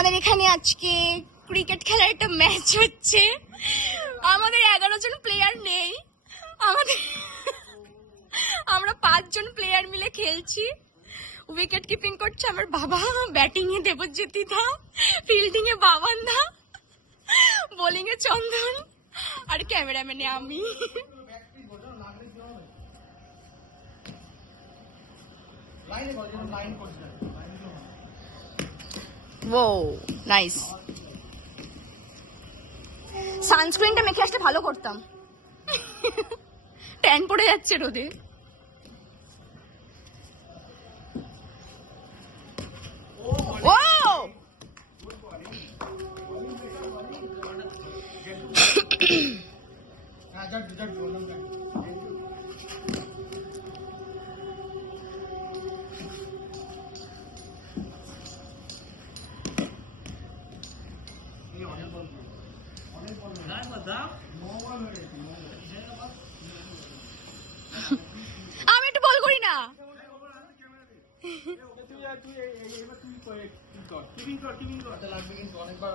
আমাদের এখানে আজকে ক্রিকেট খেলার একটা ম্যাচ হচ্ছে। আমাদের 11 জন প্লেয়ার নেই, আমরা 5 জন প্লেয়ার মিলে খেলছি। উইকেট কিপিং করছে আমার বাবা, ব্যাটিং এ দেবজ্যোতি দা, ফিল্ডিং এ বাবান দা, বোলিং এ চন্দন, আর ক্যামেরাম্যানে আমি। ও নাইস। সানস্ক্রিনটা মেখে আসলে ভালো করতাম, ট্যান পড়ে যাচ্ছে রোদে। ও আমি একটু বল করি না। অনেকবার